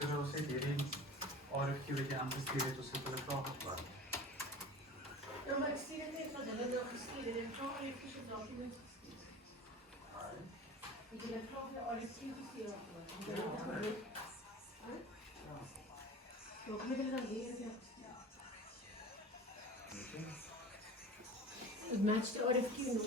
तर उसै धेरै RFQ weet jy aangestuur het, ons het hulle vrae gevra. Ja, maar ik zie het niet dat hulle nog gestuurd het. Ik heb even zo'n document gestuurd. Ik heb het vraag naar RFQ gestuurd. Ook met hulle dan weer het gestuurd. Het matcht de RFQ nog.